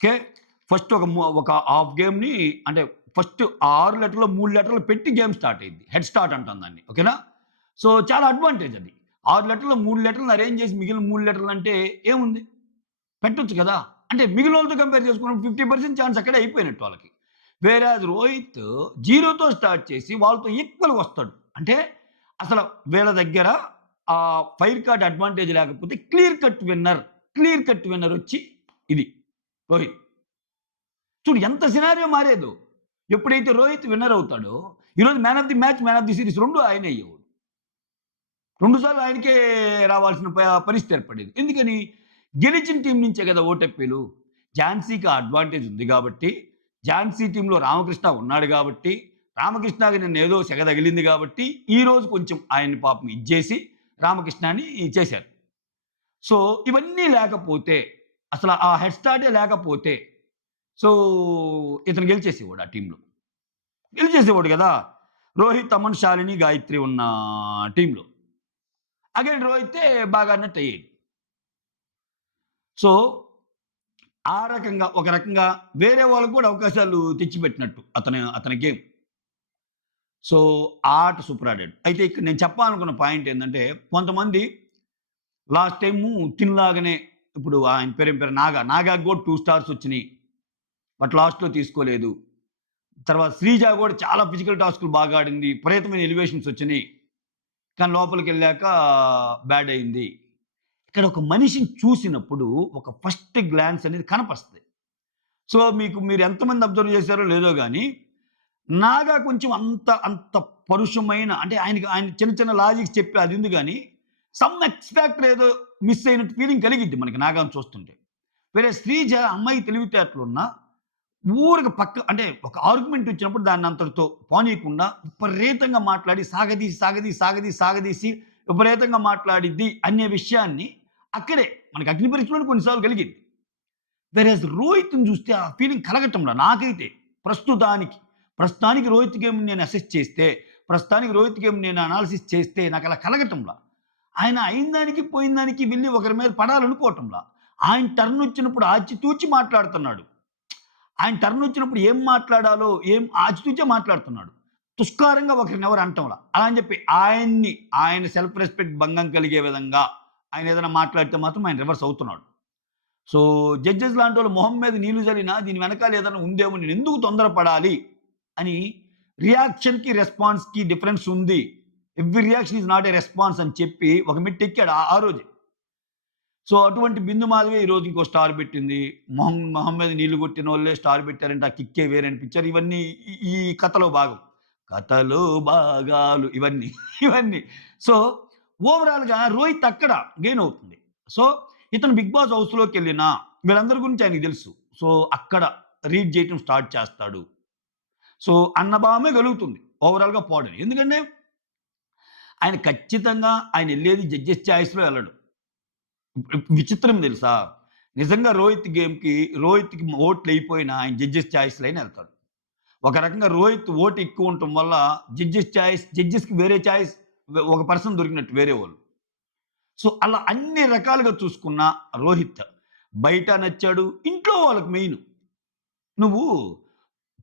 ఓకే. ఫస్ట్ ఒక హాఫ్ గేమ్‌ని అంటే ఫస్ట్ 6 లెటర్‌లో 3 లెటర్‌లు పెట్టి గేమ్ స్టార్ట్ అయ్యిద్ది. హెడ్ స్టార్ట్ అంటాం దాన్ని. ఓకేనా? సో, చాలా అడ్వాంటేజ్ అది. 6 లెటర్‌లో 3 లెటర్‌లని అరేంజ్ చేసి మిగిలిన 3 లెటర్‌లంటే ఏముంది? పెట్టొచ్చు కదా! అంటే మిగిలినోళ్ళతో కంపేర్ చేసుకున్నప్పుడు 50% ఛాన్స్ అక్కడే అయిపోయినట్టు వాళ్ళకి. వేరేజ్ రోహిత్ జీరోతో స్టార్ట్ చేసి వాళ్ళతో ఈక్వల్‌గా వస్తాడు. అంటే అసలు వీళ్ళ దగ్గర ఫైర్ కార్డ్ అడ్వాంటేజ్ లేకపోతే క్లియర్ కట్ విన్నర్ వచ్చి ఇది రోహిత్. చూడు ఎంత సినారియో మారేదో. ఎప్పుడైతే రోహిత్ విన్నర్ అవుతాడో, ఈరోజు man of the match, man of the series 2 ఆయనే అయ్యేవాడు. 2 సార్లు ఆయనకే రావాల్సిన పరిస్థితి ఏర్పడేది. ఎందుకని? గెలిచిన టీమ్ నుంచే కదా ఓటెప్పీలు. ఝాన్సీకి ఆ అడ్వాంటేజ్ ఉంది గాబట్టి, ఝాన్సీ టీమ్‌లో రామకృష్ణ ఉన్నాడు గాబట్టి, రామకృష్ణకి నిన్నేదో సెగ తగిలింది గాబట్టి, ఈరోజు కొంచెం ఆయన్ని పాపం ఇచ్చేసి రామకృష్ణని చేశారు. సో, ఇవన్నీ లేకపోతే, అసల ఆ హెడ్ స్టార్టే లేకపోతే, సో, ఇతను గెలిచేసేవాడు ఆ టీమ్‌లో. గెలిచేసేవాడు గదా! రోహిత్, అమన్, శాలిని, గాయత్రి ఉన్న టీమ్‌లో. అగైన్ రోహితే బాగా ఆడినట్టు అయ్యేది. సో, ఆ రకంగా ఒక రకంగా వేరే వాళ్ళకి కూడా అవకాశాలు తెచ్చిపెట్టినట్టు అతని గేమ్. సో, ఆ ఆట సూపర్ ఆడాడు. అయితే ఇక్కడ నేను చెప్పాలనుకున్న పాయింట్ ఏందంటే, కొంతమంది లాస్ట్ టైము తిన్‌లాగానే ఇప్పుడు ఆయన పేరేం పేరు 'నాగా'కి కూడా 2 స్టార్స్ వచ్చినియి. బట్ లాస్ట్‌లో తీసుకోలేదు. తర్వాత 'శ్రీజ' కూడా చాలా ఫిజికల్ టాస్క్‌లు బాగా ఆడింది. విపరీతమైన ఎలివేషన్స్ వచ్చినియి. కానీ లోపలికెళ్ళాక బ్యాడ్ అయింది. ఇక్కడ ఒక మనిషిని చూసినప్పుడు ఒక ఫస్ట్ గ్లాన్స్ అనేది కనపస్తది. సో, మీరు ఎంతమంది అబ్జర్వ్ చేశారో లేదో గాని, నాగా కొంచెం అంత పరుషమైన అంటే ఆయన చిన్న చిన్న లాజిక్స్ చెప్పి అది ఉంది గాని, సమ్ ఎక్స్ ఫ్యాక్టర్ ఏదో మిస్ అయినట్టు ఫీలింగ్ కలిగిద్ది మనకి నాగాని చూస్తుంటే. వేరే శ్రీజ అమ్మాయి తెలివితేటలున్నా ఊరక అంటే ఒక ఆర్గ్యుమెంట్ వచ్చినప్పుడు దాన్ని అంతటితో పోనీయకుండా విపరీతంగా మాట్లాడి సాగదీసి విపరీతంగా మాట్లాడిద్ది అనే విషయాన్ని అక్కడే మనకి అగ్ని పరీక్షలోనే కొన్నిసార్లు కలిగింది. వేరేస్ రోహిత్‌ని చూస్తే ఆ ఫీలింగ్ కలగటంలా నాకైతే ప్రస్తుతానికి. ప్రస్తుతానికి రోహిత్ గేమ్ నేను అసెస్ చేస్తే, ప్రస్తుతానికి రోహిత్ గేమ్ నేను అనాలిసిస్ చేస్తే నాకలా కలగటంలా. ఆయన అయిన దానికి, పోయిన దానికి వెళ్లి ఒకరి మీద పడాలనుకోవటంలా. ఆయన టర్న్ వచ్చినప్పుడు ఆచితూచి మాట్లాడుతున్నాడు. ఆయన టర్న్ వచ్చినప్పుడు ఏం మాట్లాడాలో ఆచితూచే మాట్లాడుతున్నాడు. తుష్కారంగా ఒకరినెవరు అనటంలా. అలా అని చెప్పి ఆయన సెల్ఫ్ రెస్పెక్ట్ భంగం కలిగే విధంగా ఆయన ఏదైనా మాట్లాడితే మాత్రం ఆయన రివర్స్ అవుతున్నాడు. సో, జడ్జెస్ లాంటోళ్ళు మొహం మీద నీళ్లు జల్లినా దీని వెనకాల ఏదైనా ఉందేమో నేనెందుకు తొందరపడాలి అని రియాక్షన్‌కి, రెస్పాన్స్‌కి డిఫరెన్స్ ఉంది. Every reaction is not a response అని చెప్పి ఒక మెట్టెక్కాడు ఆ రోజే. సో, అటువంటి బిందు మాధవి ఈరోజు ఇంకో స్టార్ పెట్టింది. మొహం మీద నీళ్లు కొట్టినోళ్ళే స్టార్ పెట్టారంటే ఆ కిక్కే వేరే అనిపించారు. ఇవన్నీ ఈ కథలో భాగం. కథలో భాగాలు ఇవన్నీ. ఇవన్నీ. సో, ఓవరాల్‌గా రోహిత్ అక్కడ గెయిన్ అవుతుంది. సో, ఇతను 'బిగ్ బాస్' హౌస్‌లోకెళ్ళినా వీళ్ళందరి గురించి ఆయనకి తెలుసు. సో, అక్కడ రీడ్ చేయటం స్టార్ట్ చేస్తాడు. సో, అన్న భావమే కలుగుతుంది. ఓవరాల్‌గా పోడని. ఎందుకంటే ఆయన ఖచ్చితంగా ఆయనెళ్ళేది జడ్జెస్ చాయిస్‌లో ఎళ్ళడు. విచిత్రం తెలుసా? నిజంగా రోహిత్‌కి ఓట్లెయిపోయినా ఆయన జడ్జెస్ చాయిస్‌లోనే ఎళ్తాడు. ఒక రకంగా రోహిత్ ఓటు ఎక్కువ ఉండటం వల్ల జడ్జెస్‌కి వేరే చాయిస్ ఒక పర్సన్ దొరికినట్టు వేరే వాళ్ళు. సో, అలా అన్ని రకాలుగా చూసుకున్న రోహిత్ బయట నచ్చాడు. ఇంట్లో వాళ్ళకి మెయిన్. నువ్వు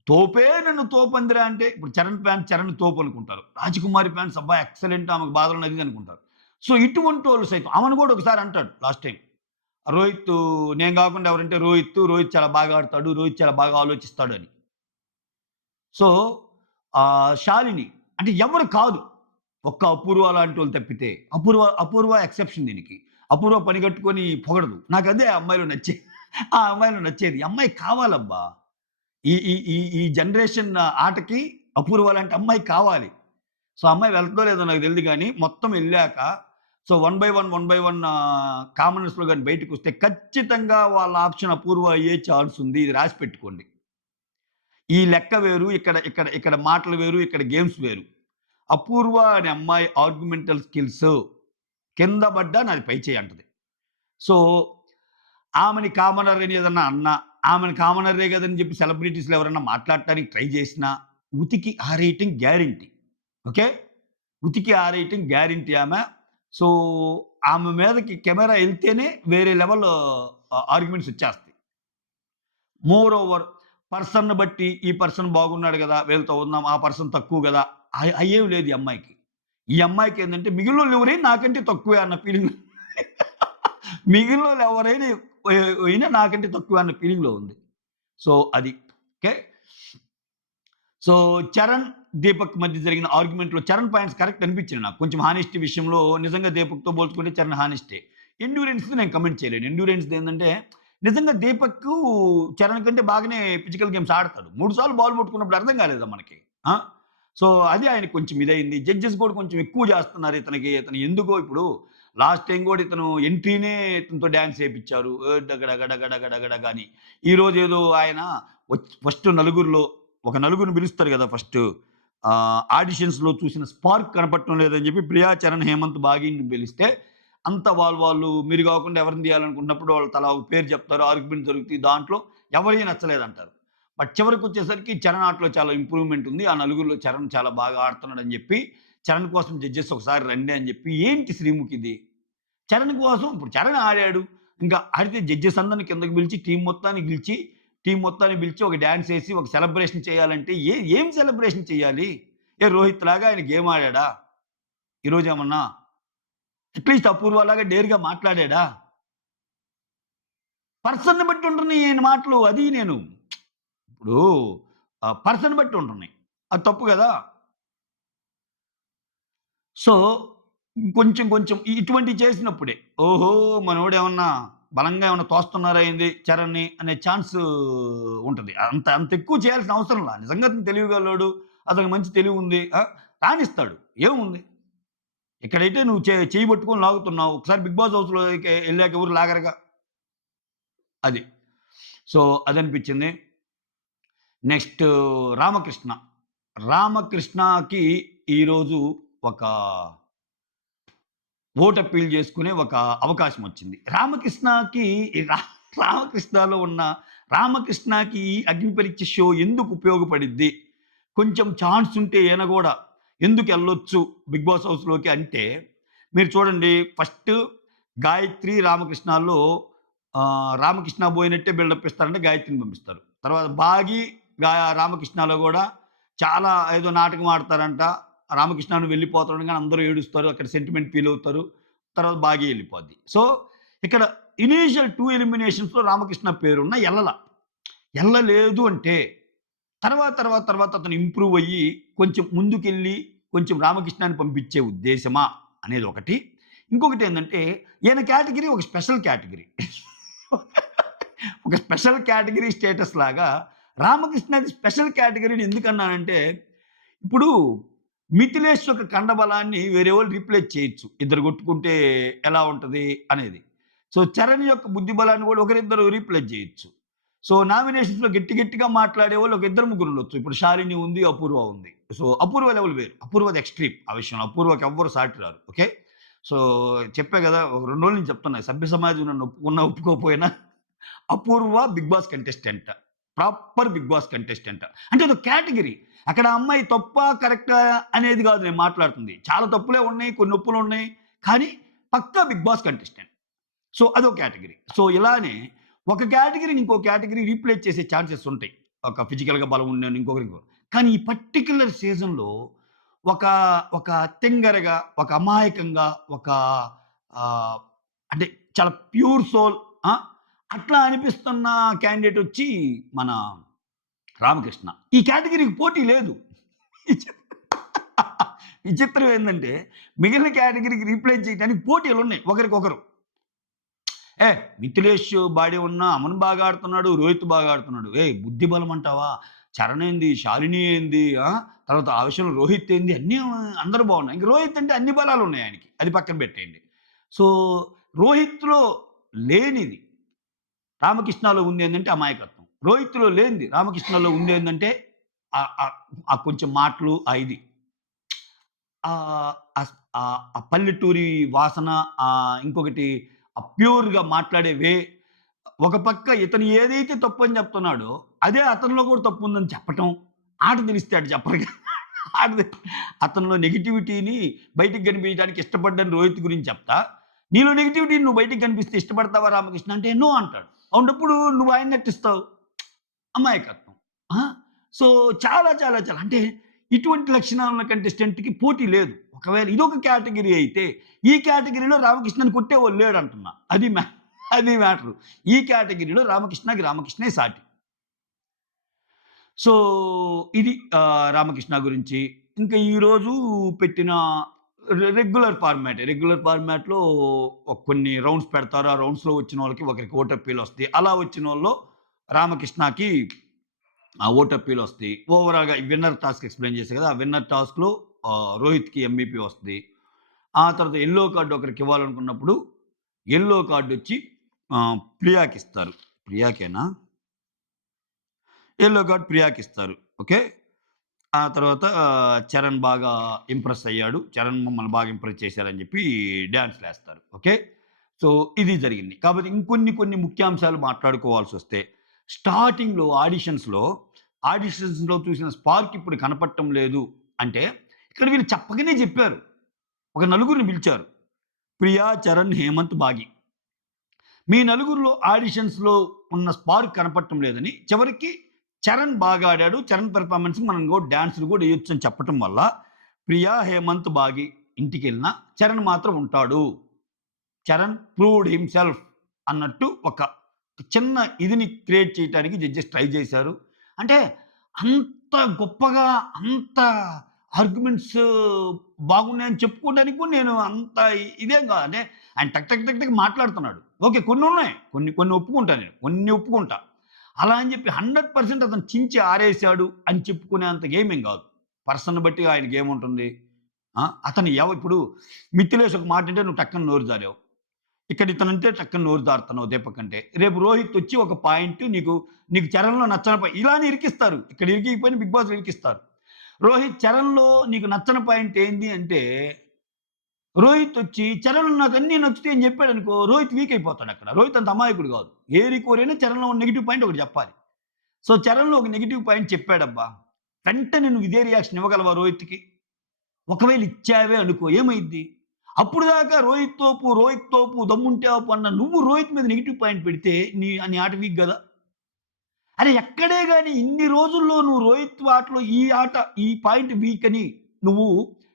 తోపే నన్ను తోపందిరా అంటే ఇప్పుడు చరణ్ తోపు అనుకుంటారు. రాజకుమారి ఫ్యాన్స్ అబ్బా! ఎక్సలెంట్ ఆమెకు బాధలున్నది ఇది అనుకుంటారు. సో, ఇటువంటోళ్ళు సైతం ఆమెను కూడా ఒకసారి అంటాడు లాస్ట్ టైమ్. రోహిత్ నేను కాకుండా ఎవరంటే రోహిత్ చాలా బాగా ఆడతాడు. రోహిత్ చాలా బాగా ఆలోచిస్తాడు అని. సో, శాలిని అంటే ఎవరు కాదు. ఒక్క అపూర్వ లాంటోళ్ళు తప్పితే. అపూర్వ ఎక్సెప్షన్ దీనికి. అపూర్వ పని కట్టుకొని పొగడదు. నాకదే ఆ అమ్మాయిలో నచ్చేది. ఆ అమ్మాయిలో నచ్చేది. ఈ అమ్మాయి కావాలబ్బా! ఈ ఈ ఈ ఈ జనరేషన్ ఆటకి అపూర్వ లాంటి అమ్మాయి కావాలి. సో, ఆ అమ్మాయి వెళ్తదో లేదో నాకు తెలీదు గానీ, మొత్తం ఎళ్ళాక సో, వన్ బై వన్ కామనర్స్‌లో గాని బయటకొస్తే ఖచ్చితంగా వాళ్ళ ఆప్షన్ అపూర్వ అయ్యే ఛాన్స్ ఉంది. ఇది రాసి పెట్టుకోండి. ఈ లెక్క వేరు. ఇక్కడ మాటలు వేరు. ఇక్కడ గేమ్స్ వేరు. అపూర్వ అనే అమ్మాయి ఆర్గ్యుమెంటల్ స్కిల్స్ కింద పడ్డా నాది పై చెయ్యి అంటది. సో, ఆమెని కామనర్ అని ఏదన్నా అన్నా, ఆమెని కామనరే గదని చెప్పి సెలబ్రిటీస్‌లో ఎవరన్నా మాట్లాడటానికి ట్రై చేసినా, ఉతికి ఆరేయటం గ్యారంటీ. ఓకే. ఉతికి ఆరేయటం గ్యారంటీ ఆమె. సో, ఆమె మీదకి కెమెరా ఎళ్తేనే వేరే లెవెల్ ఆర్గ్యుమెంట్స్ వచ్చేస్తాయి. మోర్ ఓవర్ పర్సన్‌ని బట్టి ఈ పర్సన్ బాగున్నాడు గదా! వీళ్ళతో ఉందాం. ఆ పర్సన్ తక్కువ గదా! అయ్యేవి లేదు ఈ అమ్మాయికి. ఈ అమ్మాయికేందంటే మిగిలినోళ్ళు ఎవరైనా నాకంటే తక్కువే అన్న ఫీలింగ్ మిగిలినోళ్ళు ఎవరైనా అయినా నాకంటే తక్కువే అన్న ఫీలింగ్‌లో ఉంది. సో, అది. ఓకే. సో, దీపక్ మధ్య జరిగిన ఆర్గ్యుమెంట్‌లో చరణ్ పాయింట్స్ కరెక్ట్ అనిపించినియి నాకు. కొంచెం హానెస్టీ విషయంలో నిజంగా దీపక్‌తో పోల్చుకుంటే చరణ్ హానెస్టే. ఎండ్యూరెన్స్‌ది నేను కామెంట్ చేయలేను. ఎండ్యూరెన్స్‌దేందంటే నిజంగా దీపక్ చరణ్ కంటే బాగానే ఫిజికల్ గేమ్స్ ఆడతాడు. 3 సార్లు బాల్ పట్టుకున్నప్పుడు అర్థం కాలేదా మనకి? ఆ! సో, అది ఆయనకి కొంచెం ఇదయింది. జడ్జెస్ కూడా కొంచెం ఎక్కువ చేస్తున్నారు ఇతనికి. ఇతను ఎందుకో ఇప్పుడు లాస్ట్ టైమ్ కూడా ఇతను ఎంట్రీనే ఇతనితో డాన్స్ ఏపిచ్చారు. డగ అని. ఈరోజేదో ఆయన ఫస్ట్ నలుగురిని పిలుస్తారు గదా! ఫస్టు. ఆడిషన్స్‌లో చూసిన స్పార్క్ కనపడటం లేదని చెప్పి ప్రియా, చరణ్, హేమంత్, భాగీని పిలిస్తే అంతా వాళ్ళు మీరు గాకుండా ఎవరిని తీయాలనుకున్నప్పుడు వాళ్ళు తలా ఒక పేరు చెప్తారు. ఆర్గ్యుమెంట్ జరుగుతాయి. దాంట్లో ఎవరియి నచ్చలేదంటారు. బట్ చివరికొచ్చేసరికి చరణ్ ఆటలో చాలా ఇంప్రూవ్‌మెంట్ ఉంది. ఆ నలుగురిలో చరణ్ చాలా బాగా ఆడుతున్నాడని జెప్పి, చరణ్ కోసం జడ్జెస్ ఒకసారి రండి అని జెప్పి, ఏంటి శ్రీముఖిది? చరణ్ కోసం ఇప్పుడు చరణ్ ఆడాడు. ఇంకా ఆడితే జడ్జెస్ అందరిని కిందకి పిలిచి టీమ్ మొత్తాన్ని పిలిచి ఒక డాన్స్ ఏసి, ఒక సెలబ్రేషన్ చేయాలంటే ఏం సెలబ్రేషన్ చేయాలి? రోహిత్ లాగా ఆయన గేమ్ ఆడాడా? ఈరోజేమన్నా? అట్‌లీస్ట్ అపూర్వలాగా డేర్‌గా మాట్లాడాడా? పర్సన్‌ని బట్టి ఉంటున్నాయి ఈయన మాటలు. అది నేను. ఇప్పుడు పర్సన్ బట్టి ఉంటున్నాయి. అది తప్పు గదా! సో, కొంచెం ఇటువంటివి చేసినప్పుడే, ఓహో! మనోడేమన్నా బలంగా ఏమన్నా తోస్తున్నారా ఏంది చరణ్‌ని అనే ఛాన్సు ఉంటది. అంత ఎక్కువ చేయాల్సిన అవసరంలా. నిజంగా అతను తెలివిగల్లోడు. అతనికి మంచి తెలివుంది. రానిస్తాడు. ఏముంది? ఇక్కడైతే నువ్వు చెయ్యి పట్టుకొని లాగుతున్నావు. ఒకసారి 'బిగ్ బాస్' హౌస్‌లోకి ఎళ్ళాక ఎవరు లాగరుగా. అది. సో, అదనిపించింది. నెక్స్ట్ 'రామకృష్ణ.' 'రామకృష్ణకి' ఈరోజు ఒక ఓట్ అప్పీల్ చేసుకునే ఒక అవకాశం వచ్చింది. ఈ రామకృష్ణలో ఉన్న రామకృష్ణకి అగ్ని పరీక్ష షో ఎందుకు ఉపయోగపడిద్ది? కొంచెం ఛాన్స్ ఉంటే ఈయన గూడా ఎందుకెళ్ళొచ్చు 'బిగ్ బాస్' హౌస్‌లోకి అంటే, మీరు చూడండి ఫస్ట్ గాయత్రి, రామకృష్ణలో రామకృష్ణ బోయినట్టే బిల్డప్ ఇస్తారంటే గాయత్రిని పంపిస్తారు. తర్వాత బాగి, రామకృష్ణలో గూడా చాలా ఏదో నాటకం ఆడతారంట. రామకృష్ణ నువ్వు వెళ్ళిపోతున్నాడు గాని అందరూ ఏడుస్తారు. అక్కడ సెంటిమెంట్ ఫీల్ అవుతారు. తర్వాత బాగి ఎళ్ళిపోద్ది. సో, ఇక్కడ ఇనీషియల్ 2 ఎలిమినేషన్స్‌లో రామకృష్ణ పేరున్న ఎళ్ళలేదు అంటే తర్వాత అతను ఇంప్రూవ్ అయ్యి కొంచెం ముందుకెళ్ళి కొంచెం రామకృష్ణని పంపించే ఉద్దేశమా అనేది ఒకటి. ఇంకొకటేందంటే ఈయన కేటగరీ ఒక స్పెషల్ కేటగరీ. ఒక స్పెషల్ కేటగరీ స్టేటస్ లాగా రామకృష్ణది స్పెషల్ కేటగరీని ఎందుకన్నానంటే, ఇప్పుడు మిథిలేష్ యొక్క కండబలాన్ని వేరే వాళ్ళు రీప్లేస్ చేయొచ్చు. ఇద్దరు కొట్టుకుంటే ఎలా ఉంటది అనేది. సో, చరణ్ యొక్క బుద్ధి బలాన్ని కూడా ఒకరిద్దరు రీప్లేస్ చేయొచ్చు. సో, నామినేషన్స్‌లో గట్టిగా మాట్లాడేవాళ్ళు ఒక ఇద్దరు ముగ్గురు ఉండొచ్చు. ఇప్పుడు శాలిని ఉంది, అపూర్వ ఉంది. సో, అపూర్వ లెవెల్ వేరు. అపూర్వది ఎక్స్‌ట్రీమ్ ఆ విషయంలో. అపూర్వకి ఎవ్వరు సాటి రారు. ఓకే. సో, చెప్పా గదా! ఒక 2 రోజుల నుంచి చెప్తున్నా. సభ్య సమాజం నన్ను ఒప్పుకున్నా, ఒప్పుకోకపోయినా Apoorva Bigg Boss contestant. Proper Bigg Boss contestant. అంటే అదొక కేటగరీ. అక్కడ అమ్మాయి తప్పా, కరెక్టా అనేది గాదు నేను మాట్లాడుతుంది. చాలా తప్పులే ఉన్నాయి, కొన్ని ఒప్పులున్నాయి. కానీ పక్కా బిగ్ బాస్ కంటెస్టెంట్. సో, అదో కేటగరీ. సో, ఇలానే ఒక కేటగరీని ఇంకో కేటగరీ రీప్లేస్ చేసే ఛాన్సెస్ ఉంటాయి. ఒక ఫిజికల్‌గా బలం ఉన్నోన్ని ఇంకొకరు. కానీ ఈ పర్టిక్యులర్ సీజన్‌లో ఒక ఒక తింగరగా, ఒక అమాయకంగా, ఒక ఆహ్, అంటే చాలా ప్యూర్ సోల్ ఆ! అట్లా అనిపిస్తున్న క్యాండిడేట్ వచ్చి మన రామకృష్ణ. ఈ కేటగరీకి పోటీ లేదు. విచిత్రం ఏందంటే మిగిలిన కేటగరీకి రీప్లేస్ చేయడానికి పోటీలున్నాయి ఒకరికొకరు. మిథిలేష్ బాడీ ఉన్న అమన్ బాగా ఆడుతున్నాడు. రోహిత్ బాగా ఆడుతున్నాడు. బుద్ధి బలం అంటావా? చరణ్ ఏంది? శాలిని ఏంది? తర్వాత ఆ విషయంలో రోహిత్ ఏంది? అన్నీ అందరూ బాగున్నారు. ఇంక రోహిత్ అంటే అన్ని బలాలున్నాయి ఆయనకి. అది పక్కన పెట్టేయండి. సో, రోహిత్‌లో లేనిది రామకృష్ణలో ఉందేందంటే అమాయకత్వం. రోహిత్‌లో లేనిది రామకృష్ణలో ఉందేందంటే ఆహ్, ఆహ్, ఆ కొంచెం మాటలు ఇది. ఆ పల్లెటూరి వాసన, ఇంకొకటి ప్యూర్‌గా మాట్లాడే ఒక పక్క ఇతను ఏదైతే తప్పని చెప్తున్నాడో, అదే అతనిలో కూడా తప్పుందని చెప్పటం. ఆట తెలిస్తే ఆడు చెప్పరుగా. ఆట తె అతనిలో నెగటివిటీని బయటికి కనిపించడానికి ఇష్టపడ్డని రోహిత్ గురించి చెప్తా. నీలో నెగటివిటీని నువ్వు బయటికి కనిపిస్తే ఇష్టపడతావా రామకృష్ణ అంటే, నో అంటాడు. అవునప్పుడు నువ్వు ఆయన్ని ఎట్టిస్తావు? అమాయకత్వం. ఆ! సో, చాలా అంటే ఇటువంటి లక్షణాలున్న కంటెస్టెంట్‌కి పోటీ లేదు. ఒకవేళ ఇదొక కేటగరీ అయితే, ఈ కేటగరీలో రామకృష్ణని కొట్టేవాళ్ళు లేడంటున్నా. అది మ్యాటరు. ఈ కేటగరీలో రామకృష్ణే సాటి. సో, ఇది రామకృష్ణ గురించి. ఇంకా ఈరోజు పెట్టిన రెగ్యులర్ ఫార్మాట్‌లో కొన్ని రౌండ్స్ పెడతారు. ఆ రౌండ్స్‌లో వచ్చినోళ్ళకి ఒకరికి ఓటప్పీలొస్తాయి. అలా వచ్చినోళ్ళలో రామకృష్ణకి ఓటప్పీలొస్తాయి. ఓవరాల్‌గా ఈ విన్నర్ టాస్క్ ఎక్స్‌ప్లెయిన్ చేశా కదా! ఆ విన్నర్ టాస్క్‌లో రోహిత్‌కి ఎంవీపీ వస్తది. ఆ తర్వాత యెల్లో కార్డ్ ఒకరికివ్వాలనుకున్నప్పుడు యెల్లో కార్డొచ్చి ప్రియాకిస్తారు. ప్రియాకేనా? యెల్లో కార్డ్ ప్రియాకిస్తారు. ఓకే. ఆ తర్వాత చరణ్ బాగా ఇంప్రెస్ అయ్యాడు. చరణ్ మమ్మల్ని బాగా ఇంప్రెస్ చేశారని చెప్పి డాన్స్‌లేస్తారు. ఓకే. సో, ఇది జరిగింది. కాపోతే కొన్ని ముఖ్యాంశాలు మాట్లాడుకోవాల్సొస్తే స్టార్టింగ్‌లో ఆడిషన్స్‌లో ఆడిషన్స్‌లో చూసిన స్పార్క్ ఇప్పుడు కనపడటం లేదు అంటే, ఇక్కడ వీళ్ళు చెప్పకనే చెప్పారు. ఒక నలుగురిని పిలిచారు. ప్రియా, చరణ్, హేమంత్, భాగి. మీ నలుగురిలో ఆడిషన్స్‌లో ఉన్న స్పార్క్ కనపడటం లేదని, చివరికి చరణ్ బాగా ఆడాడు. చరణ్ పెర్ఫార్మన్స్‌కి మనం కూడా డాన్స్‌లు కూడా ఎయొచ్చు అని చెప్పటం వల్ల, ప్రియా, హేమంత్, భాగి ఇంటికెళ్ళినా చరణ్ మాత్రం ఉంటాడు. చరణ్ ప్రూవ్డ్ హిమ్సెల్ఫ్ అన్నట్టు ఒక చిన్న ఇదిని క్రియేట్ చేయటానికి జడ్జెస్ ట్రై చేశారు. అంటే అంత గొప్పగా, అంత ఆర్గ్యుమెంట్స్ బాగున్నాయని చెప్పుకోవడానికి కూడా నేను అంత ఇదేం కాదు. అంటే ఆయన టక్ టక్ టక్ టక్ మాట్లాడుతున్నాడు. ఓకే. కొన్నున్నాయి. కొన్ని ఒప్పుకుంటా నేను. కొన్ని ఒప్పుకుంటా. అలా అని చెప్పి 100% అతను చించి ఆరేసాడు అని చెప్పుకునేంత గేమేం కాదు. పర్సన్‌ని బట్టి ఆయన గేముంటుంది. అతను ఇప్పుడు మిథిలేష్ ఒక మాటంటే నువ్వు టక్కన నోరు జారావు. ఇక్కడ ఇతనంటే టక్కన నోరు జారుతున్నావు దీపక్ అంటే. రేపు రోహిత్ వచ్చి ఒక పాయింట్ నీకు చరణ్‌లో నచ్చని ఇలానే ఇరికిస్తారు. ఇక్కడ ఇరికియకపోయినా బిగ్ బాస్‌లో ఇరికిస్తారు. రోహిత్ చరణ్‌లో నీకు నచ్చని పాయింట్ ఏంది అంటే, రోహిత్ వచ్చి చరణ్‌లో నాకన్నీ నచ్చుతాయి అని చెప్పాడనుకో, రోహిత్ వీక్ అయిపోతాడక్కడ. రోహిత్ అంత అమాయకుడు కాదు. ఏరి కోరైనా చరణ్‌లో ఉన్న నెగెటివ్ పాయింట్ ఒకటి చెప్పాలి. సో, చరణ్‌లో ఒక నెగెటివ్ పాయింట్ చెప్పాడబ్బా! వెంటనే నువ్వు ఇదే రియాక్షన్ ఇవ్వగలవా రోహిత్‌కి? ఒకవేళ ఇచ్చావే అనుకో ఏమైద్ది? అప్పటిదాకా రోహిత్ తోపు దమ్ముంటే ఆపు అన్న నువ్వు రోహిత్ మీద నెగెటివ్ పాయింట్ పెడితే నీ ఆట వీక్ గదా! అరె ఎక్కడే గాని ఇన్ని రోజుల్లో నువ్వు రోహిత్ ఆటలో ఈ పాయింట్ వీక్ అని నువ్వు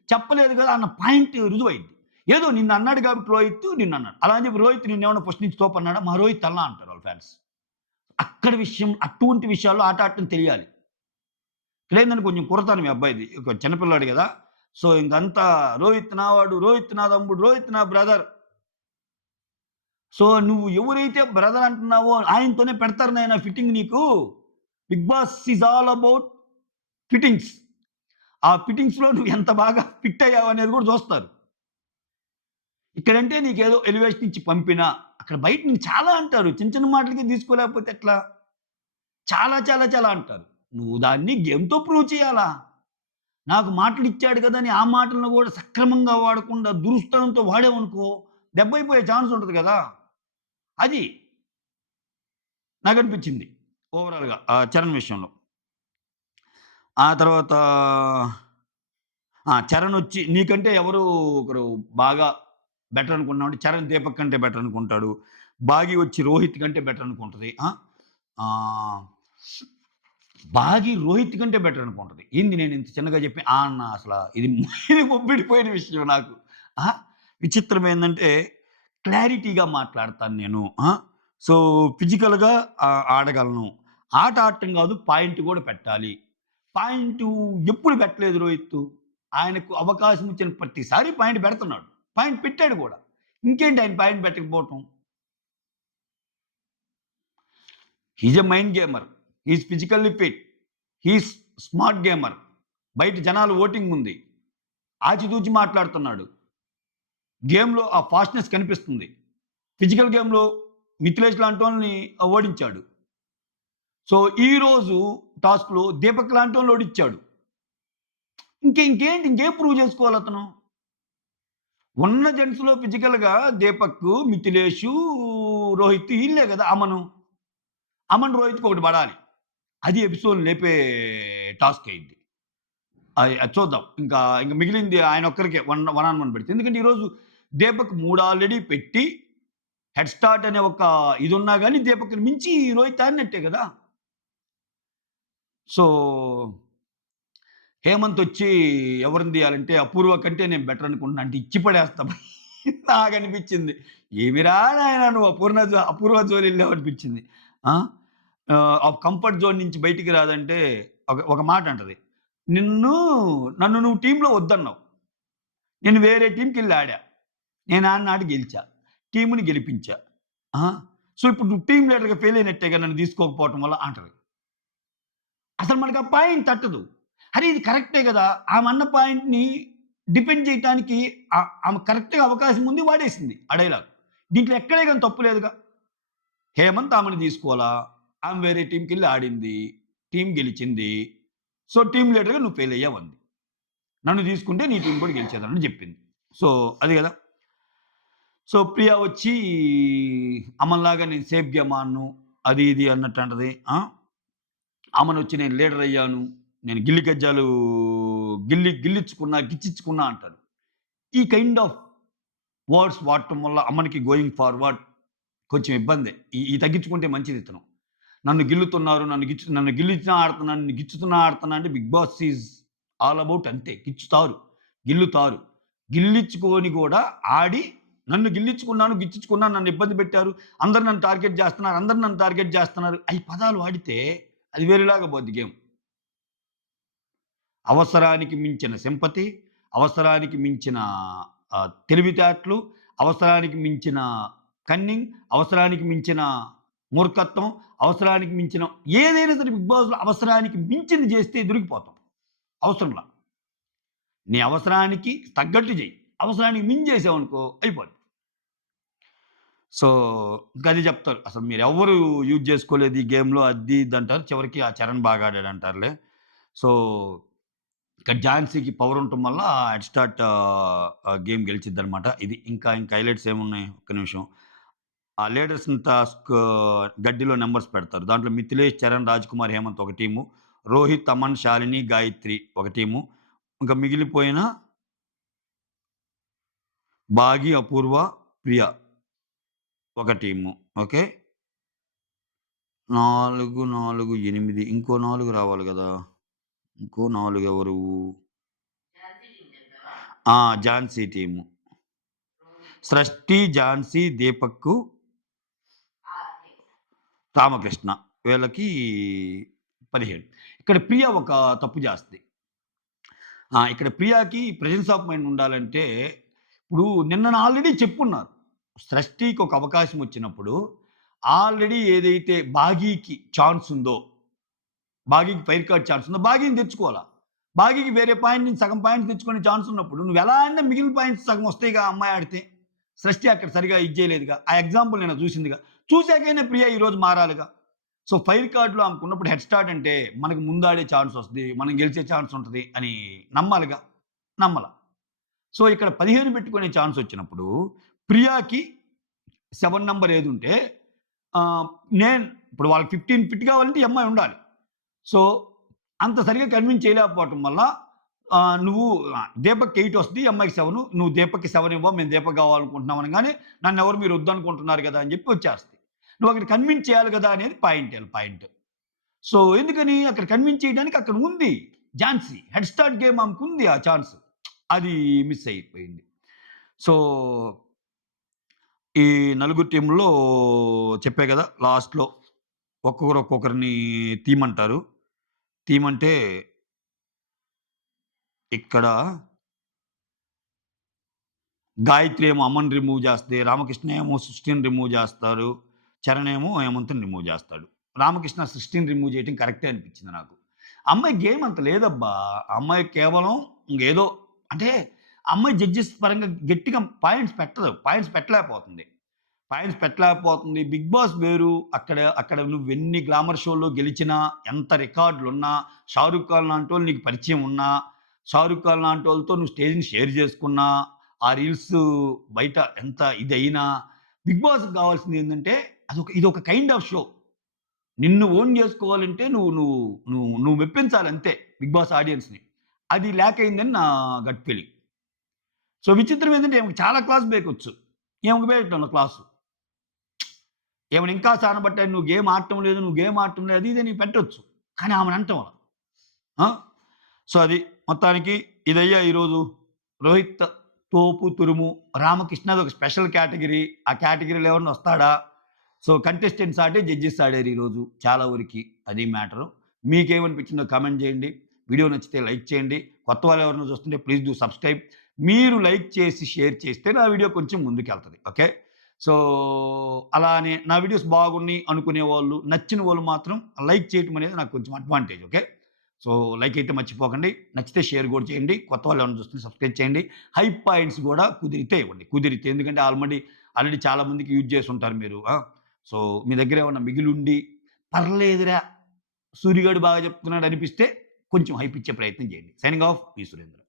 చెప్పలేదు గదా! అన్న పాయింట్ రుజువైంది. ఏదో నిన్నన్నాడు కాబట్టి రోహిత్ నిన్నన్నాడు. అలా అని చెప్పి రోహిత్ నిన్నేమన్నా ఫస్ట్ నుంచి తోపన్నాడా? మా రోహిత్ అలా అంటారు వాళ్ళ ఫ్యాన్స్. అటువంటి విషయాల్లో ఆట ఆడటం తెలియాలి. ఇక్కడేందంటే కొంచెం కురతనం మీ అబ్బాయిది. ఒక చిన్న పిల్లాడు గదా! సో, ఇంకంతా రోహిత్ నా వాడు, రోహిత్ నా తమ్ముడు, రోహిత్ నా బ్రదర్. సో, నువ్వు ఎవరైతే బ్రదర్ అంటున్నావో ఆయనతోనే పెడతారు నాయనా ఫిట్టింగ్ నీకు. Bigg Boss is all about fittings. ఆ ఫిట్టింగ్స్‌లో నువ్వు ఎంత బాగా ఫిట్ అయ్యావనేది గూడా జూస్తారు. ఇక్కడంటే నీకేదో ఎలివేషన్ ఇచ్చి పంపినా, అక్కడ బయట నిన్ను చాలా అంటారు. చిన్న చిన్న మాటలకి తీసుకోలేకపోతే ఎట్లా? చాలా చాలా చాలా అంటారు. నువ్వు దాన్ని గేమ్‌తో ప్రూవ్ చేయాలా? నాకు మాటలిచ్చాడు కదా! అని ఆ మాటలను గూడా సక్రమంగా వాడకుండా దురుస్తనంతో వాడావనుకో దెబ్బయిపోయే ఛాన్స్ ఉంటది గదా! అది నాకనిపించింది. ఓవరాల్‌గా ఆ 'చరణ్' విషయంలో. ఆ తర్వాత చరణొచ్చి నీకంటే ఎవరు ఒకరు బాగా బెటర్ అనుకున్నావంటే 'చరణ్' 'దీపక్' కంటే బెటర్ అనుకుంటాడు. 'భాగి' వచ్చి 'రోహిత్' కంటే బెటర్ అనుకుంటది. ఆహ్, 'భాగి' 'రోహిత్' కంటే బెటర్ అనుకుంటది. ఏంది నేనింత చిన్నగా చెప్పి అన్న అసల ఇది ఇది మొబ్బిడిపోయిన విషయం నాకు. ఆ! విచిత్రం ఏందంటే క్లారిటీగా మాట్లాడతాను నేను. సో, ఫిజికల్‌గా ఆడగలను. ఆట ఆడటం గాదు పాయింట్ గూడా పెట్టాలి. పాయింటు ఎప్పుడు పెట్టలేదు రోహిత్తు. ఆయనకు అవకాశం ఇచ్చిన ప్రతిసారి పాయింట్ పెడుతున్నాడు. పాయింట్ పెట్టాడు గూడా. ఇంకేంటి ఆయన పాయింట్ పెట్టకపోవటం? He is a mind gamer. He is physically fit. He is smart gamer. బయట జనాలు ఓటింగ్ ఉంది. ఆచితూచి మాట్లాడుతున్నాడు. గేమ్‌లో ఆ ఫాస్ట్‌నెస్ కనిపిస్తుంది. ఫిజికల్ గేమ్‌లో మిథిలేష్ లాంటోళ్ళని ఓడించాడు. సో, ఈరోజు టాస్క్‌లో దీపక్ లాంటోళ్ళని ఓడించాడు. ఇంకేం ప్రూవ్ చేసుకోవాలతను? ఉన్న జెంట్స్‌లో ఫిజికల్‌గా దీపక్, మిథిలేషు, రోహిత్ ఈళ్ళే గదా! అమన్ రోహిత్‌కి ఒకటి పడాలి. అది ఎపిసోడ్ లేపే టాస్క్ అయింది. అది చూద్దాం. ఇంక మిగిలింది ఆయనొక్కరికే వన్ ఆన్ వన్ పెడితే. ఎందుకంటే ఈరోజు దీపక్ 3 ఆల్రెడీ పెట్టి హెడ్ స్టార్ట్ అనే ఒక ఇదున్నా గాని దీపక్‌ని మించి రోహిత్ ఆడినట్టే గదా! సో, హేమంత్ వచ్చి ఎవరిని తీయాలంటే అపూర్వ కంటే నేను బెటర్ అనుకుంటున్నా అంటే ఇచ్చి పడేస్తా నాకనిపించింది. ఏమిరా నాయనా నువ్వు అపూర్వ జోలిలో అనిపించింది. ఆ! ఆ కంఫర్ట్ జోన్ నుంచి బయటికి రాదంటే ఒక మాట అంటది. నన్ను నువ్వు టీమ్‌లో వద్దన్నావు. నేను వేరే టీమ్‌కెళ్ళి ఆడా. నేను ఆడిన ఆట గెలిచా. టీమ్‌ని గెలిపించా. ఆ! సో, ఇప్పుడు నువ్వు టీమ్ లీడర్‌గా ఫెయిల్ అయినట్టేగా నన్ను తీసుకోకపోవటం వల్ల అంటది. అసలు మనకు ఆ పాయింట్ తట్టదు. అరే! ఇది కరెక్టే గదా! ఆమన్న పాయింట్‌ని డిఫెండ్ చేయటానికి ఆమె కరెక్ట్‌గా అవకాశం ఉంది వాడేసింది ఆ డైలాగ్. దీంట్లో ఎక్కడే గాని తప్పు లేదుగా. హేమంత్ ఆమెని తీసుకోలా. ఆమె వేరే టీమ్‌కెళ్ళి ఆడింది. టీమ్ గెలిచింది. సో, టీమ్ లీడర్‌గా నువ్వు ఫెయిల్ అయ్యావంది. నన్ను తీసుకుంటే నీ టీమ్ కూడా గెలిచేదని జెప్పింది. సో, అది గదా! సో, ప్రియా వచ్చి అమన్‌లాగా నేను సేఫ్ గేమ్ ఆడను. అది ఇది అన్నట్టు అంటది. ఆమెనొచ్చి నేను లీడర్ అయ్యాను. నేను గిల్లి గజ్జాలు గిల్లిచ్చుకున్నా, గిచ్చిచ్చుకున్నా అంటారు. ఈ కైండ్ ఆఫ్ వర్డ్స్ వాడటం వల్ల అమ్మనికి గోయింగ్ ఫార్వర్డ్ కొంచెం ఇబ్బందే. ఈ తగ్గించుకుంటే మంచిదితను. నన్ను గిల్లుతున్నారు, నన్ను గిల్లిచ్చినా ఆడుతున్నా, నన్ను గిచ్చుతున్నా ఆడుతున్నా అంటే 'Bigg Boss' is all about అంతే. గిచ్చుతారు, గిల్లుతారు. గిల్లిచ్చుకొని గూడా ఆడి నన్ను గిల్లిచ్చుకున్నాను, గిచ్చుకున్నాను, నన్ను ఇబ్బంది పెట్టారు. అందరూ నన్ను టార్గెట్ జేస్తున్నారు, అందరూ నన్ను టార్గెట్ జేస్తున్నారు. ఈ పదాలు వాడితే అది వేరేలాగా పోద్ది గేమ్. అవసరానికి మించిన సింపతి, అవసరానికి మించిన తెలివితేటలు, అవసరానికి మించిన కన్నింగ్, అవసరానికి మించిన మూర్ఖత్వం, అవసరానికి మించిన ఏదైనా సరే 'బిగ్ బాస్‌లో' అవసరానికి మించింది చేస్తే దొరికిపోతాం. అవసరంలా. నీ అవసరానికి తగ్గట్టు చెయ్యి. అవసరానికి మించి చేసావనుకో అయిపోద్ది. సో, ఇంకదే చెప్తారు. అసలు మీరెవ్వరు యూజ్ చేసుకోలేదు ఈ గేమ్‌లో అది ఇది అంటారు. చివరికి ఆ చరణ్ బాగా ఆడాడంటారులే. సో, ఇక్కడ ఝాన్సీకి పవర్ ఉండటం వల్ల హెడ్ స్టార్ట్ గేమ్ గెలిచిద్దనమాట. ఇది ఇంకా హైలైట్స్ ఏమున్నాయి? ఒక్క నిమిషం. ఆ లీడర్స్‌ని గడ్డిలో నంబర్స్ పెడతారు. దాంట్లో మిథిలేష్, చరణ్, రాజ్‌కుమార్, హేమంత్ ఒక టీము. రోహిత్, అమన్, శాలిని, గాయత్రి ఒక టీము. ఇంకా మిగిలిపోయిన బాగి, అపూర్వ, ప్రియ ఒక టీము. ఓకే. 4, 4, 8 ఇంకో 4 రావాలి గదా! ఇంకో 4 ఎవరు? ఝాన్సీ టీము. సృష్టి, ఝాన్సీ, దీపక్కు, రామకృష్ణ వీళ్ళకి 17. ఇక్కడ ప్రియ ఒక తప్పు చేస్తది. ఇక్కడ ప్రియాకి ప్రెజెన్స్ ఆఫ్ మైండ్ ఉండాలంటే, ఇప్పుడు నిన్న ఆల్రెడీ చెప్పున్నారు. సృష్టికి ఒక అవకాశం వచ్చినప్పుడు ఆల్రెడీ ఏదైతే బాగీకి ఛాన్స్ ఉందో, బాగీకి ఫైర్ కార్డ్ ఛాన్స్ ఉందో బాగీని తెచ్చుకోవాలా. బాగీకి వేరే పాయింట్ నుంచి సగం పాయింట్స్ తెచ్చుకునే ఛాన్స్ ఉన్నప్పుడు నువ్వు ఎలా అయినా మిగిలిన పాయింట్స్ సగం వస్తాయిగా అమ్మాయి ఆడితే. సృష్టి అక్కడ సరిగ్గా ఇది చేయలేదుగా. ఆ ఎగ్జాంపుల్ నేను చూసిందిగా. చూసాకైనా ప్రియ ఈరోజు మారాలిగా. సో, ఫైర్ కార్డ్‌లో ఆమెకున్నప్పుడు హెడ్ స్టార్ట్ అంటే మనకు ముందాడే ఛాన్స్ వస్తది. మనం గెలిచే ఛాన్స్ ఉంటది అని నమ్మాలిగా. నమ్మల. సో, ఇక్కడ 15 పెట్టుకునే ఛాన్స్ వచ్చినప్పుడు ప్రియాకి 7 నంబర్ ఏదుంటే ఆహ్, నేను ఇప్పుడు వాళ్ళకి 15 ఫిట్ కావాలంటే ఈ అమ్మాయి ఉండాలి. సో, అంత సరిగ్గా కన్విన్స్ చేయలేకపోవటం వల్ల నువ్వు దీపక్‌కి 8 వస్తది. ఈ అమ్మాయికి 7 నువ్వు దీపక్‌కి 7 ఇవ్వవు. మేము దీపక్ కావాలనుకుంటున్నాం అనంగానే నన్నెవరు మీరు వద్దనుకుంటున్నారు కదా! అని చెప్పి వచ్చేస్తది. నువ్వు అక్కడ కన్విన్స్ చేయాలి కదా! అనేది పాయింట్. సో, ఎందుకని అక్కడ కన్విన్స్ చేయడానికి అక్కడ ఉంది ఝాన్సీ. హెడ్ స్టార్ట్ గేమ్ ఆమెకుంది ఆ ఛాన్స్. అది మిస్ అయిపోయింది. సో, ఈ నలుగురు టీమ్‌లో చెప్పా గదా! లాస్ట్‌లో ఒక్కొక్కరిని తీయమంటారు. తీయమంటే ఇక్కడ గాయత్రి ఏమో అమ్మని రిమూవ్ చేస్తది. రామకృష్ణ ఏమో సృష్టిని రిమూవ్ చేస్తారు. చరణ్ ఏమో హేమంత్‌ని రిమూవ్ చేస్తాడు. రామకృష్ణ సృష్టిని రిమూవ్ చేయటం కరెక్టే అనిపించింది నాకు. అమ్మాయి గేమ్ అంత లేదబ్బా! ఆ అమ్మాయి కేవలం ఇంకేదో అంటే అమ్మాయి జడ్జెస్ పరంగా గట్టిగా పాయింట్స్ పెట్టదు. పాయింట్స్ పెట్టలేకపోతుంది. 'బిగ్ బాస్' వేరు. అక్కడ నువ్వెన్ని గ్లామర్ షో‌లో గెలిచినా, ఎంత రికార్డులున్నా, 'షారుఖ్ ఖాన్' లాంటోళ్ళు నీకు పరిచయం ఉన్నా, 'షారుఖ్ ఖాన్' లాంటోళ్ళతో నువ్వు స్టేజ్‌ని షేర్ చేసుకున్నా, ఆ రీల్స్ బయట ఎంత ఇదయినా, 'బిగ్ బాస్‌కి' కావాల్సిందేందంటే ఇదొక కైండ్ ఆఫ్ షో. నిన్ను ఓన్ జేసుకోవాలంటే నువ్వు మెప్పించాలంతే 'బిగ్ బాస్' ఆడియన్స్‌ని. అది ల్యాక్ అయిందని నా గట్ ఫీలింగ్. సో, విచిత్రం ఏందంటే ఈమెకి చాలా క్లాస్ బేకొచ్చు. ఈమెకు బేయట్ల క్లాసు. ఈమెను ఇంకా సానబట్టాను. నువ్వు గేమ్ ఆడటం లేదు అది ఇది అని పెట్టొచ్చు. కానీ ఆమెను అనటంలా. ఆ! సో, అది మొత్తానికి ఇదయ్యా ఈరోజు. రోహిత్ తోపు, తురుము, రామకృష్ణది ఒక స్పెషల్ కేటగిరీ. ఆ కేటగిరీలో ఎవరైనా వస్తాడా? సో, కంటెస్టెంట్స్ ఆటే జడ్జెస్ ఆడారు ఈరోజు చాలా వరకి. అది మ్యాటరు. మీకేమనిపించిందో కామెంట్ చేయండి. వీడియో నచ్చితే లైక్ చేయండి. కొత్త వాళ్ళు ఎవరైనా చూస్తుంటే ప్లీజ్ డూ సబ్స్క్రైబ్. మీరు లైక్ చేసి, షేర్ చేస్తే నా వీడియో కొంచెం ముందుకెళ్తది. ఓకే. సో, అలానే నా వీడియోస్ బాగున్నాయి అనుకునే వాళ్ళు, నచ్చిన వాళ్ళు మాత్రం లైక్ చేయటం అనేది నాకు కొంచెం అడ్వాంటేజ్. ఓకే. సో, లైక్ అయితే మర్చిపోకండి. నచ్చితే షేర్ కూడా చేయండి. కొత్త వాళ్ళు ఎవరైనా చూస్తుంటే సబ్స్క్రైబ్ చేయండి. హై పాయింట్స్ కూడా కుదిరితే ఇవ్వండి. ఎందుకంటే ఆల్రెడీ చాలా మందికి యూజ్ చేసుంటారు మీరు. సో, మీ దగ్గర ఏమన్నా మిగిలుండి పర్లేదురా సూరిగాడు బాగా చెప్తున్నాడు అనిపిస్తే కొంచెం హైప్ ఇచ్చే ప్రయత్నం చేయండి. సైనింగ్ ఆఫ్ మీ సురేంద్ర.